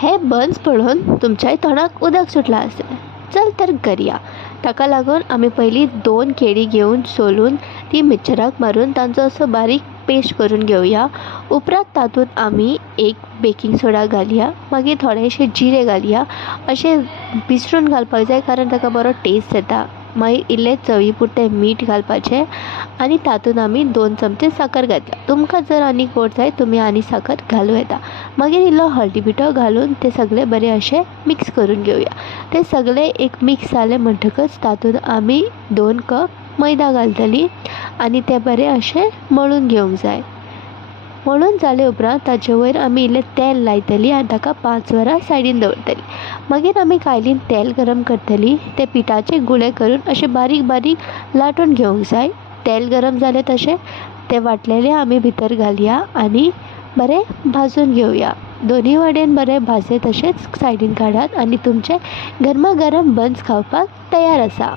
हे बन्स पळोवन तुमच्याय तोंडाक उदक सुटलां आसतलें। चल तर करुया। ताका लागून आमी पयलीं 2 केळीं घेवन सोलून ती मिक्सराक मारून तांचो असो बारीक पेस्ट करून घेवया। उपरांत तातूंत आमी एक बेकिंग सोडा घालया, मागीर थोडेशे जिरे घालया। अशें मिसळून घालपाक जाय कारण ताका बरो टेस्ट येता। मागीर इल्लें चवी पुरतें मीठ घालपाचें आनी तातूंत आमी 2 चमचे साकर घातल्या। तुमकां जर आनी गोड जाय तुमी आनी साकर घालूं येता। मागीर इल्लो हळदी पिठो घालून तें सगळें बरें अशें मिक्स करून घेवया। तें सगळें एक मिक्स जालें म्हणटकच तातूंत आमी 2 कप मैदा घालतलीं आनी तें बरें अशें मळून घेवंक जाय। मळून जाले उपरांत ताचे वयर आमी इल्लें तेल लायतलीं आनी ताका 5 वरां सायडीन दवरतलीं। मागीर आमी कायलीन तेल गरम करतलीं। ते पिठाचे गुळे करून अशे बारीक बारीक लाटून घेवंक जाय। तेल गरम जालें तशें ते वाटलेले आमी भितर घालया आनी बरें भाजून घेवया। दोनी वाटेन बरें भाजले तशेंच सायडीन काडात आनी तुमचे गरमागरम बन्स खावपाक तयार आसा।